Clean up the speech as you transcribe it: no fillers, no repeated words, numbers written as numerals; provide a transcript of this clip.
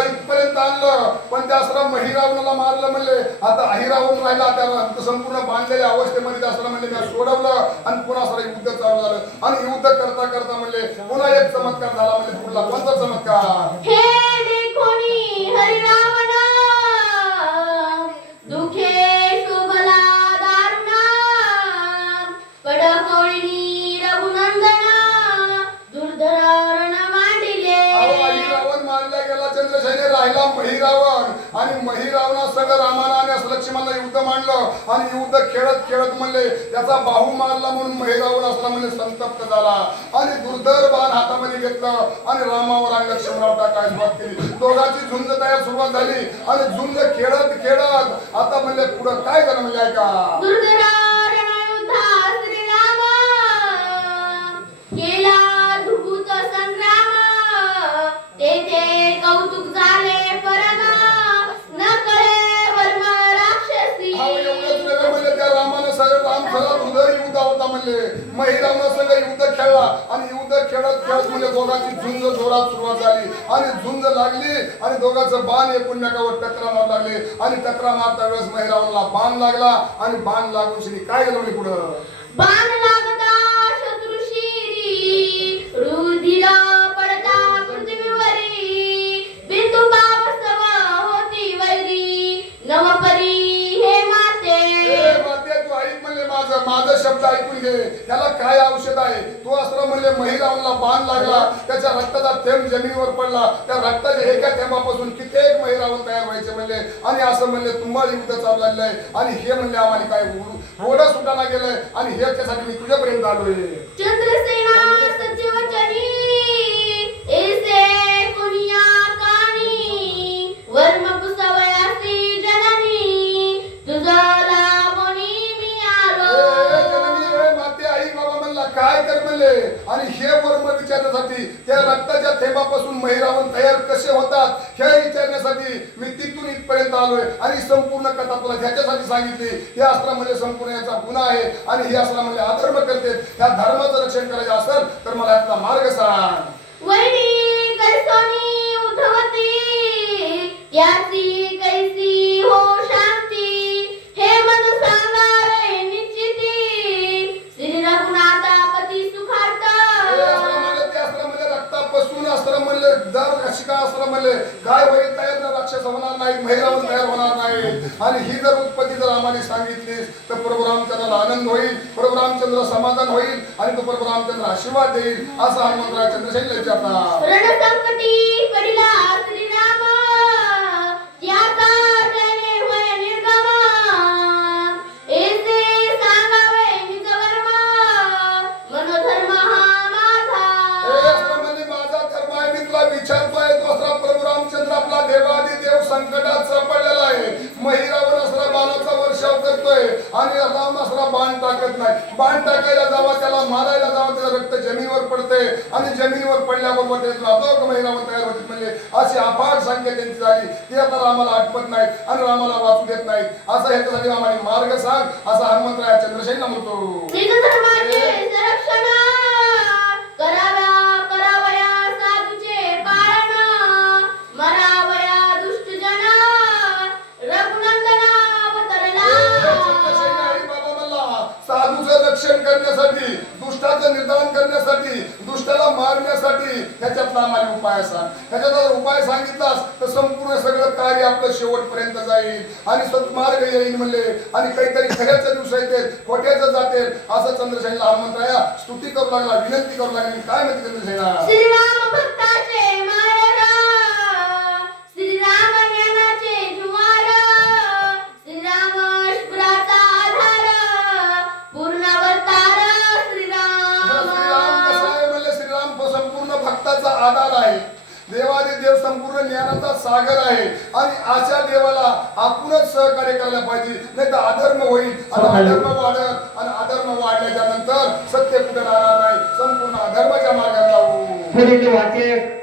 इथपर्यंत आणलं, पण त्या असला महिरावणाला मारलं म्हणले. आता अहिरावून राहिला, त्या संपूर्ण बांधलेल्या अवस्थेमध्ये असला म्हणले मी सोडवलं आणि पुन्हा असला युद्ध चालू झालं. आणि युद्ध करता करता म्हणले पुन्हा एक चमत्कार झाला. म्हणजे पुढला कोणता चमत्कार? हे देखोनी हरिरावणा दुखे शोभला दारुणा कडकोळी रघुनंदना दुर्धरण मांडिले. रावण मारला गेला, चंद्रसेने राहिला महिरावण. आणि महिरावणा संग रामाना आणि लक्ष्मणाला युद्ध मांडलं. आणि युद्ध खेळत खेळत म्हणले त्याचा बाहू मारला म्हणून महिरावण असला म्हणजे संतप्त झाला. आणि दुर्धर बाण हातामध्ये घेतलं आणि रामावर आणि लक्ष्मणावर टाकायला सुरुवात केली. दोघांची झुंज तयार सुरुवात झाली. आणि झुंज खेळत खेळत आता म्हणजे पुढे काय झालं म्हणजे ऐका. केला धुभूत संग्राम तेथे कौतुक झाले परम न कळे वर्म राक्षसी. एवढंच नव्हे म्हणजे त्या रामानं सगळं राम खरा हृदय युद्ध होता म्हणले. महिरावनं सगळं युद्ध खेळला. आणि युद्ध खेळत खेळत म्हणजे दोघांची झुंज जोरात सुरुवात झाली. आणि झुंज लागली आणि दोघांचं बाण एकमेकावर टकरा मारू लागले. आणि टकरा मारता वेळेस महिरावनाला बाण लागला. आणि बाण लागून श्री काय झालं म्हणजे पुढं बाण लागता रुधिर पडता पृथ्वीवरी बिंदू बाबसव होती वैरी नवपरी हे माते. तू ऐक म्हणले माझा शब्द ऐकून घे. त्याला काय औषध आहे? तू असं म्हणले महिरावनला बाण लागला, त्याच्या रक्ताचा थेंब जमिनीवर पडला. त्या रक्ताच्या एका थेंबापासून कित्येक महिरावण तयार व्हायचे म्हणले. आणि असं म्हणले तुम्हाला युद्ध चालू झालेलं आहे. आणि हे म्हणले आम्हाला काय थोडं सुटायला गेलंय. आणि हे त्यासाठी मी तुझ्यापर्यंत आलोय. चंद्रसेना सचिवचनी ऐसे कुनिया कानी वर्म पुसवयासी जननी तुझला कोणी मी आलो. जननी माते आई बाबा म्हणला काय कर म्हणले. आणि हे वर्म विचारण्यासाठी त्या रक्ताच्या थेंबापासून महिरावण तयार कसे होतात हे विचारण्यासाठी मी तिथून इथपर्यंत आलोय. आणि संपूर्ण कथा तुला ह्याच्यासाठी सांगितली. हे असला म्हणजे संपूर्ण याचा गुन्हा आहे. आणि हे असला म्हणजे अधर्म करते. त्या धर्माचं रक्षण करायचं असेल तर मला यातला मार्ग सांग. वैरी कैसोनी उद्धवती त्याची कैसी हो शांती हे मन सांगावे निश्चिती श्री रघुनाथापती सुखार्थ. रक्तापासून अस्त्र म्हणले जर शिका अस्त्र म्हणले काय होईल तयार ना राक्षस होणार नाही, महिरावण तयार होणार नाही. आणि ही जर उत्पत्ती जर आम्हाला सांगितलीस तर प्रभू रामचंद्राला आनंद होईल, प्रभू रामचंद्र समाधान होईल आणि तो प्रभू रामचंद्र आशीर्वाद देईल असं हनुमंतराय चंद्रशेखर विचारतात. रणसंकटी पडिला श्रीराम त्याचा त्याने होय निर्गम ऐसे सांगावे निज वर्म मनोधर्म हा माझा. माझा धर्म आहे. मी तुला विचारतोय. दुसरा प्रभू रामचंद्र आपला देवादी देव संकटात सापडलेला आहे. महिरावण असला बाणाचा वर्षाव करतोय आणि राम असला बाण टाकत नाही. बाण टाकायला जावा, त्याला मारायला जावा, त्याचं रक्त जमिनीवर पडते. आणि जमिनीवर पडल्याबरोबर त्यातला अजून महिरावण तयार होते. म्हणजे अशी अफाट संख्या त्यांची झाली ती आता रामाला आठवत नाहीत आणि रामाला वाचू देत नाहीत. असं ह्याच्यासाठी आम्हाला मार्ग सांग असा हनुमंतराय चंद्रशेखर म्हणतो. निज धर्माचे संरक्षण करावया साधूचे पालन मरावया दुष्ट जन रघुनंदना अवतरला. बाबा म्हणला साधूचं रक्षण करण्यासाठी, दुष्टाचं निदान करण्यासाठी, दुष्टाला मारण्यासाठी ह्याच्यातला आम्हाला उपाय सांग. ह्याच्यातला उपाय सांगितलास तर संपूर्ण सगळं कार्य आपलं शेवटपर्यंत जाईल आणि सत्मार्ग येईल म्हणले. आणि काहीतरी खऱ्याचं दिवस येते, खोट्याचं जाते असं चंद्रसेना हनुमंतराया स्तुती करू लागला, विनंती करू लागली. काय म्हणते चंद्रसेना? श्रीराम भक्ताचे मायर श्रीराम ज्ञानाचे जुवार श्रीराम शुभ्राचा आधार पूर्ण अवतार श्रीराम. श्रीराम कसा आहे म्हणले? श्रीराम संपूर्ण भक्ताचा आधार आहे. देवादी देव संपूर्ण ज्ञानाचा सागर आहे. आणि अशा देवाला आपणच सहकार्य करायला पाहिजे, नाही तर अधर्म होईल. आणि अधर्म वाढत आणि अधर्म वाढल्याच्या नंतर सत्य कुठे राहणार नाही. संपूर्ण अधर्माच्या मार्गात जाऊ.